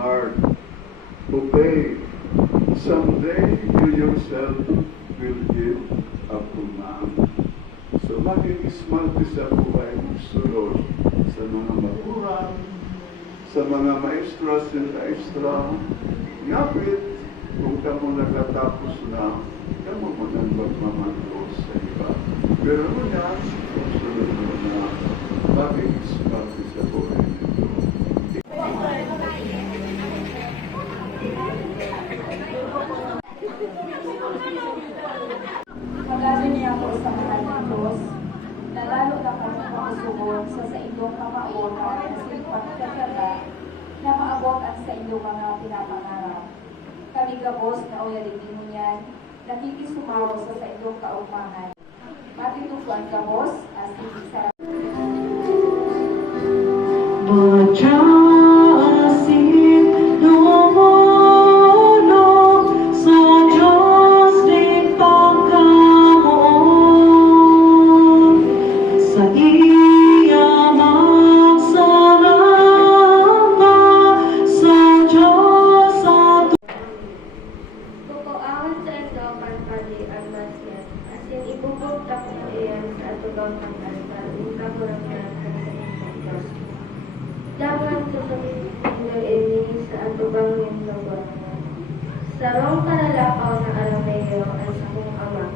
heart. Okay, someday you yourself will give a command. So maging smarte sa buhay, sunod sa mga magulang, sa mga maestra, sinta-estra, ngapit, kung kamo nakatapos na, kamo mo nang magmamagos sa iba. Pero muna, kung sunod mo na, maging smarte sa buhay nito. Pag-asa niya ako sa mahal ng Diyos, na lalo na kami makasubok sa inyong kamauonan sa ipagkakala na maabot ang sa inyong mga pinapangarap. Kami gabos na uyalipin mo niyan, nakikisumawa sa inyong kaupahan. Matitukuan gabos, as hindi sarap. Dapat tutunin ini sa atubang yung lagot. Sarong karalakaw na arameo ang sakong ama,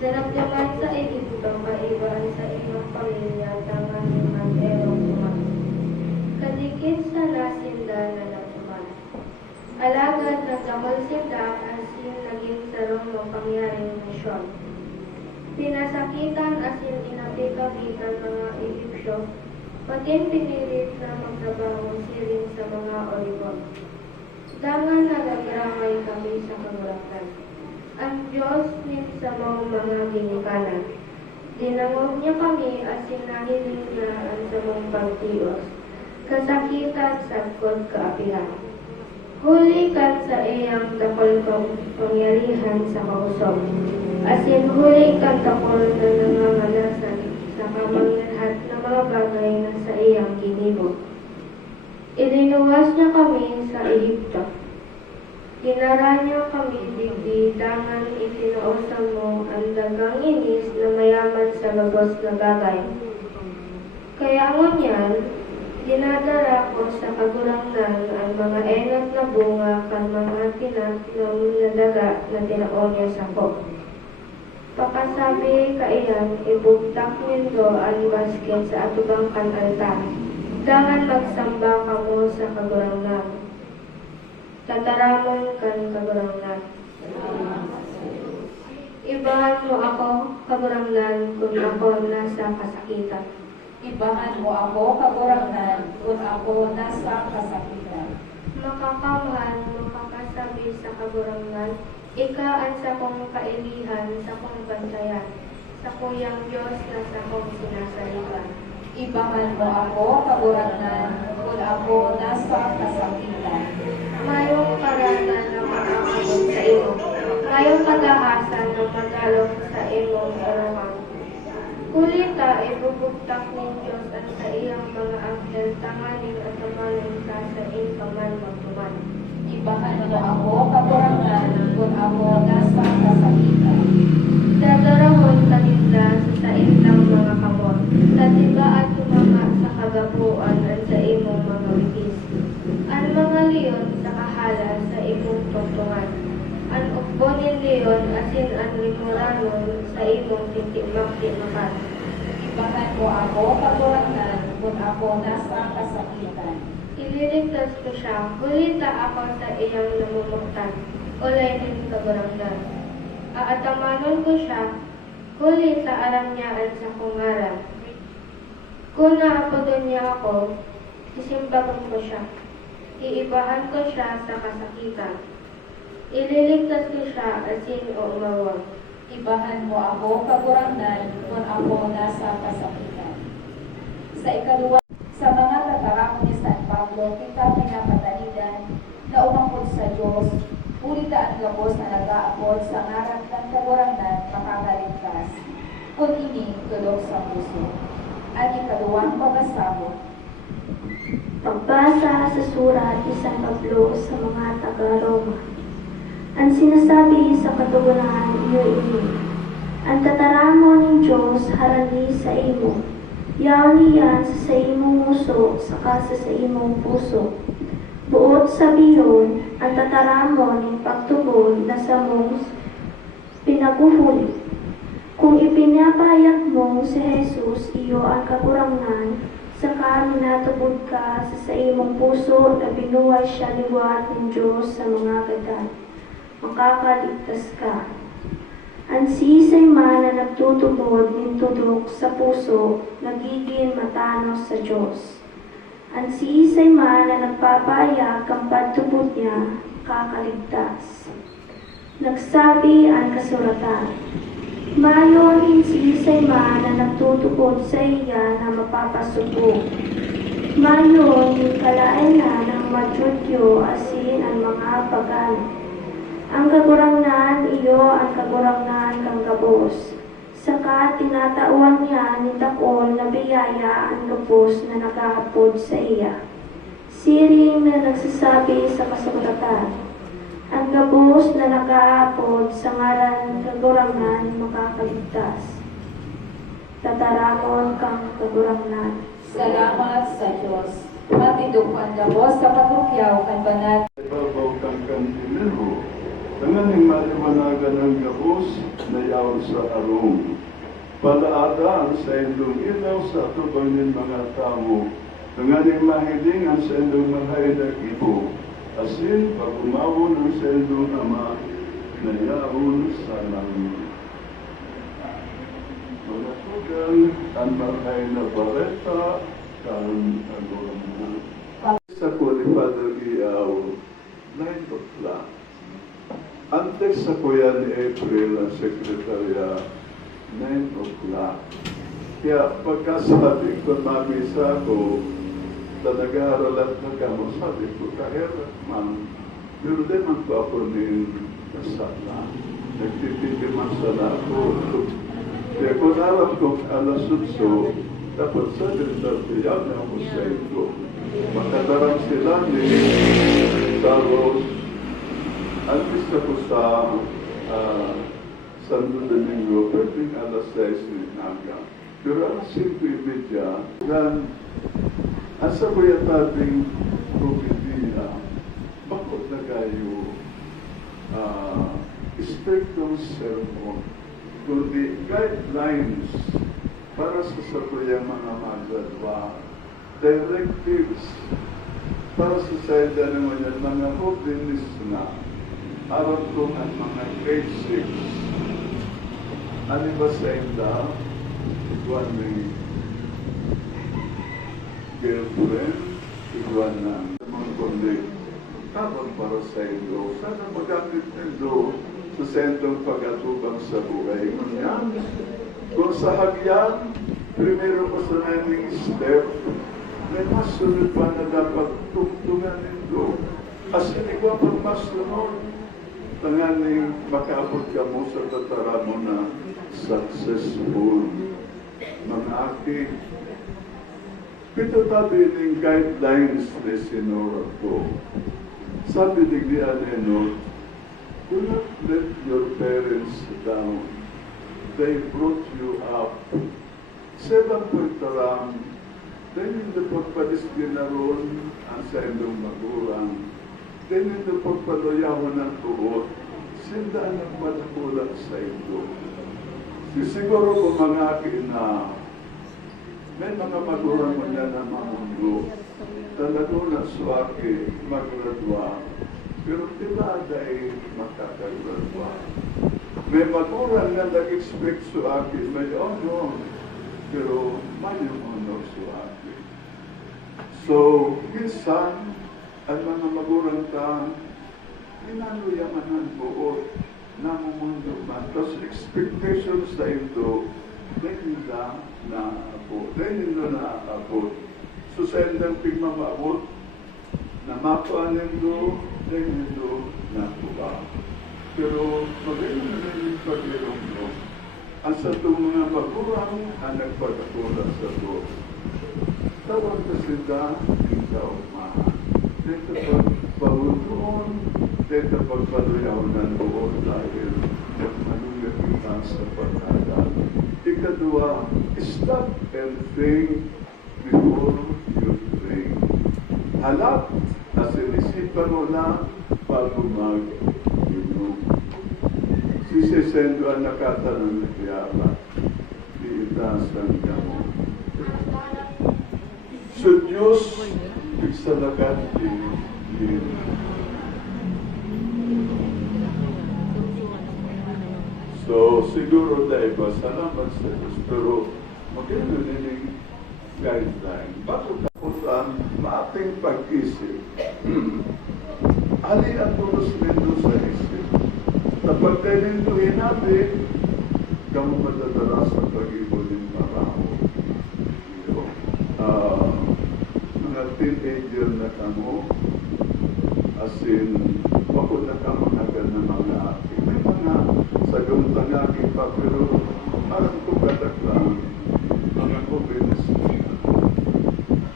na nagdaman sa ibutang kaibaan sa iyong pamilya tangan ng mag-erong tumat. Kadikit sa nasinda na natuman. Alagad na damol sinda asin naging sarong mapangyaring misyon. Pinasakitan asin inabika-bikan mga Egyptyo, pati pinilit na magtrabaho siling sa mga oligon. Dangan nagagramay kami sa kagurakan. Ang Diyos min sa mga ginikanan. Dinangog niya kami asin nahiling niya ang sa mong pagtiyos. Kasakitan sa kod kaapihan. Huli kan sa iyang takol pangyarihan sa kausog. Asin huli kan takol na nangangalasan sa kamanglahat na mga bagay na sa iyang ginibo. Ilinuwas niya kami sa Ehipto. Ginara niya kami digdi, dangan itinausan mo ang dagang inis na mayaman sa lubos na bagay. Kaya ngunyan, dinadala ko sa kagurangnan ang mga enat na bunga kan mga tinat na daga na tinaon niya sa ko. Pakasabi kaiyan, ibugtak nindo ang basket sa atubang kanalta. Dangan magsamba kamo sa kagurangnan. Tataramon kan kagurangnan. Ibahan mo ako, kagurangnan, kung ako nasa kasakitan. Ibahan mo ako, kagurangnan, kung ako nasa kasakitan. Makakamhan, makakasabi sa kagurangnan, ikaan sa kong kailihan, sa kong bantayan, sa kuyang Diyos na sa kong sinasalitan. Ibahan mo ako, kagurangnan, kung ako nasa kasakitan. Mayong paranan na makakabot sa imo, mayong pag-aasa na magalong sa imong arawan. Kulita, ibubugtak ni Diyos at sa iyang mga anghel, tanganin at tumanin ka sa inkaman magtuman. Ibahan mo ako, kagurangnan, kung ako nasa kasakitan. Dadarahon kaninda sa intang mga kamot, sa tiba at tumama sa kagapuan at sa imong mga wikis. Ang mga leon sa kahala sa imong tungtungan. Ang ukbonin leon asin ang limuranon sa imong titik-timakan. Ibahan mo ako, kagurangnan, kung ako nasa kasakitan. Ililigtas ko siya, hulita ako sa iyang namumuktan, ulay din kagurangnan. Aatamanon ko siya, huli sa alam niyaan sa kungaran. Kung naapodon niya ako, isimbagan ko siya. Iibahan ko siya sa kasakitan. Ililigtas ko siya asin o umawag. Ibahan mo ako, kagurangnan, kung ako nasa kasakitan. Sa ikaluwa, sa mga tatarako ni San Pablo, kita pinapatalidan na umangkot sa Diyos, ulita ang gabos na nag-aabot sa ngarap ng kagurangnan makakaligtas, kung ini tulog sa puso. At ikaluwang pagkasabot, Pagbasa sa surat ni San Pablo sa mga taga-Roma. Ang sinasabi sa katugunan iyo ini, ang tataramo ng Diyos harani sa imo, yaw niyan sa imong muso, saka sa imong puso. Buot sabiyon, ang tataramo ng pagtubod na sa mong pinaguhuli. Kung ipinapayak mo si Jesus, iyo ang kakurangan, saka minatubod ka sa imong puso na binuhay siya liwat ng Diyos sa mga gadan. Makakaligtas ka. Ang sisay man na nagtutubod ng tudok sa puso, nagiging matanos sa Diyos. Ang sisay man na nagpapayak ang pagtubod niya, kakaligtas. Nagsabi ang kasuratan, mayon insisay man na nagtutubod sa iya na mapapasubo. Mayon yung kalainan ng madyudyo asin ang mga pagano. Ang kagurangan iyo ang kagurangan kang gabos. Saka tinatawan niya ni dakol na biyaya ang gabos na nakahapod sa iya. Siring na nagsasabi sa kasuratan, ang gabos na nakaapod sa ngaran kagurangan makakaligtas. Tataramon kang kagurangan. Salamat sa Diyos. Matindog ang gabos sa patrukyaw kan banat. Ibabaw kang kantinero, tanganing maliwanagan ng gabos na yaw sa arong. Palaadaan sa indong ilaw sa tubang ng mga tao, tanganing mahilingan sa indong mahay na ibo. Asin, pag-umawon ng sa indong ama, na yaon sa langit. Mga tugang, ang mahay na bareta, karon agorang mo. Sa ko ni Father Iaw, 9 o'clock. Antes sa kuya ni April, ang sekretarya, 9 o'clock. Kaya pagkasabi ko, mamisa ko, na nag-aaral at nag-amasabi ko, kahit man, pero din man ko ako ng kasala. Nagtitipiman sa lako. Kaya kung alam ko alas 8, dapat sa dinartiyan na ako sa ito. Makadarang sila ni Carlos. Alis ako sa Santo Domingo, pwedeng alas 6 ni Naga. Pero alas 5:30, dan asa ko yung tabing probidiya, bakit na kayo strictong sermon, kundi guidelines para sa sakuyang mga magdadwa, directives para sa sayda naman yan, mga holiness na aram ko ang mga grade 6. Ano ba sa inda? Iguan may girlfriend, iguan na mga kundi tabang para sa inyo. Sana magamit nito sa sentong pag-atubang sa buhay. Ngunyan, kung sa hagyan, primero ko sa naming step, may masunod pa na dapat tungtungan nito. As in, ikaw pag masunod, tanganing makaabot ka mo sa tatara mo na successful. Mga aking pito tabi ng guidelines na sinura ko. Sabi ni Anenor, do not let your parents down. They brought you up. Sebang pagtarang, dahil hindi pagpalis ginaroon ang sa inyong magurang. Dahil hindi pagpaloyawan ng tuot, sila ang magkulang sa inyo. Siguro ko mga na may mga magurang mo na na mamundo. Talaga na suwaki magradwa. Pero tila dahil makakagradwa. May magurang na nag-expect suwaki, may honor. Pero may honor suwaki. So, minsan, ang mga magurang ka, inanuyaman ng buot na mumundo man. Tapos expectations sa ito, dahil nila na-abot. Dahil nila na-abot. So sa endang pigmamabot, na mapuanin do, dahil nito nakuha. Pero magayon na rin yung pag-irong do. Ang sa itong mga magurang, ang nagpagkakula sa do. Tawag na sila, kaumahan. Dito pagpahudoon, dito pagpaluyaw ng buon dahil magmaluya kita sa pag-aral. Ikadua, stop and think before you drink. Halap na sinisipan mo na bago mag-inom. Sisesendo ang nakatanong na kiyama. Iitasan ka mo. So Diyos, igsalakan din. So siguro dahil ba, salamat sa Diyos. Pero maganda din yung guideline. Bago tapos ang ating pag-isip, alin ang tulos nito sa isip? Kapag kanintuhin natin, kamo madadala sa pag-ibon ng marao. Mga teenager na kamo, as in, bakit na kamo nagan ng mga aking. May mga sagong tangaki pa, pero parang kukatak lang. Mga kubinis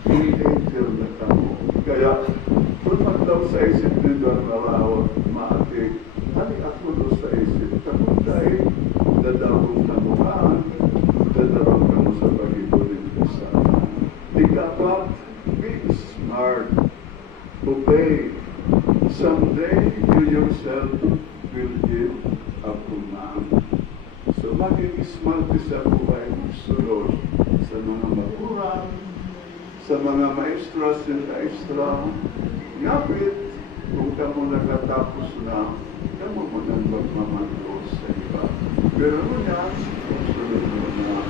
teenager na kamo. Kaya, kung magdaw sa isip nito ang marao, maatik, alin ang tulos sa isip? Kapag dahil, dadawong kamuhaan, dadawong kamo sa pag-ibon ng kasama. Ikapat, be smart. Obey. Someday, you yourself will give a command. So, maging smart sa buhay ng sunod sa mga magulang, sa mga maestra, sila-estra. Ngapit, kung kamo nakatapos na, kamo mo nang magmamagos sa iba. Pero muna, kung sunod mo na,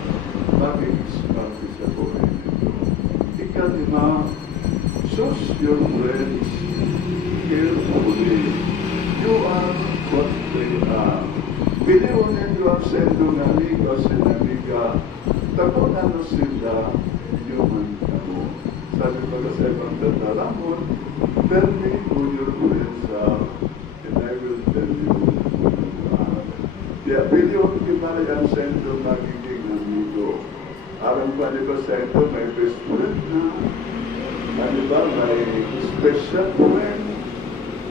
maging smart sa buhay nito. Ikalima, choose your friends carefully. You are what they are. Biliunin nyo ang sendong amigo, sinamiga, tapunan mo sila, human kamo. Sabi pala sa ibang tataramon, tell me who your friends are, and I will tell you who you are. Kaya biliunin kimali ang sendong magiging amigo. Arang pa ba sa ito, may best friend na, may special friend,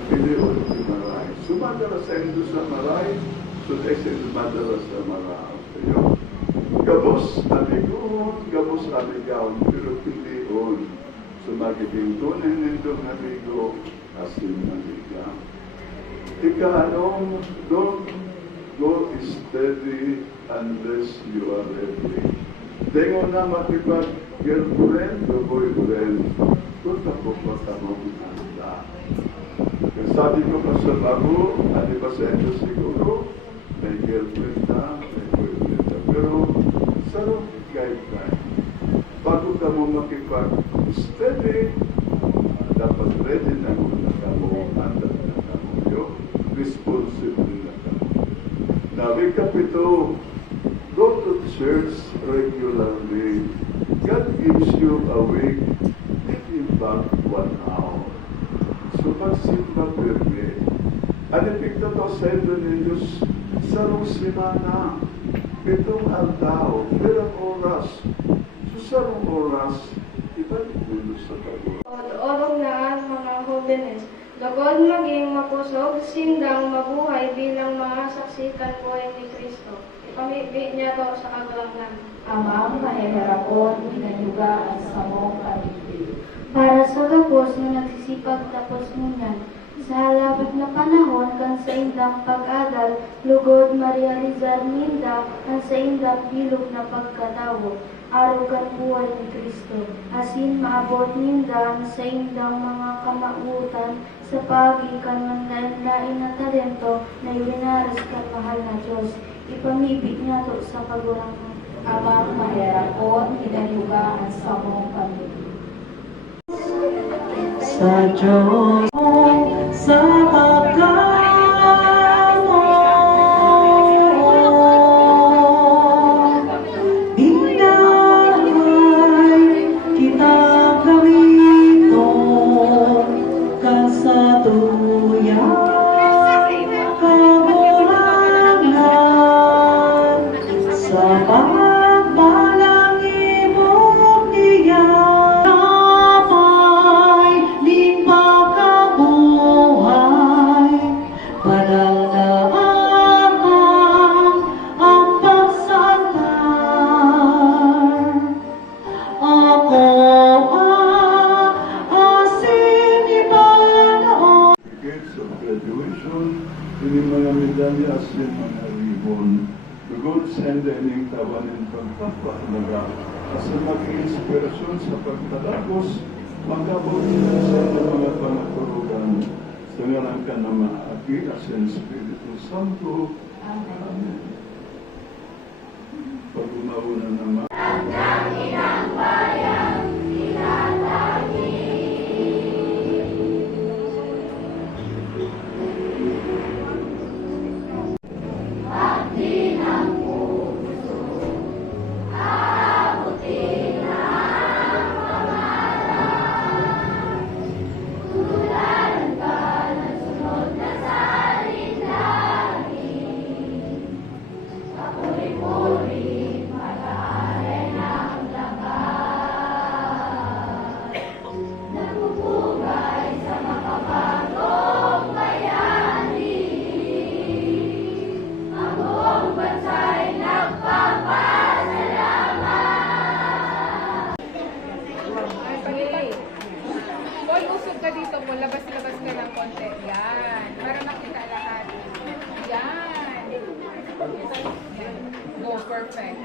biliunin kimaray. Sumadala sa ito sa maray, so tayo sumadala sa maray. Gabos amigoon, gabos amigaon, pero pilion. So magiging tunay nitong amigo, asin amiga. Ika-anong, don't go steady unless you are ready. Dengo na makipag-girlfriend o boyfriend, kung ako pa tamang handa. Sabi ko pa sa bago, ano ba sa inyo siguro, may girlfriend na, may boyfriend na. Pero, sarong guideline. Bago ka mo makipag-steady, dapat ready na mo na ka mo, handa na ka mo, yung responsible na ka mo. Nabi kapito, go to church regularly. God gives you a week, give you back 1 hour. So pagsimba perme, alipik na to sa ito ni Diyos sa simana, itong aldaw, perang oras. So sa oras, ibalik mo sa pag-uwi. Odorong na mga holiness, lagod maging mapusog, sindang mabuhay bilang mga saksikan buhay ni Kristo. Ipamibig niya to sa kagulangnan. Amang mahihirapon, pinanyuga at samong pamibig. Para sa gapos na nagsisipag tapos ngunyan, sa halabig na panahon kan sa indang pag-adal, lugod marealizar ninda kan sa indang bilog na pagkatawo, araw kan buhay ni Kristo. Asin maabot ninda sa indang mga kamautan sa pagi kan manlain-lain na talento na iwinaras kan mahal na Diyos. Ipamibig niya to sa kagurangan. Amang mahihirapon, pinanyuga at samong pamibig. Sa Diyos, sa pagkamon, dinamay kita kawito, kasatuyan, kabulangan, sa pagbalangin mo diyan. Ini mga medalyas yung mga ribon. Tugod sa endeming tawanin pagpapahalaga. Asa mag-inspirasyon sa pagtalagos, magkabot sila sa mga pangaturugan. Sa ngalan ka na maagi asin Espiritu Santo. Amen. Pag-unauna naman. Paul, usog ka dito po. Labas-labas ka ng konti. Yan. Para makita lahat. Yan. Go, perfect.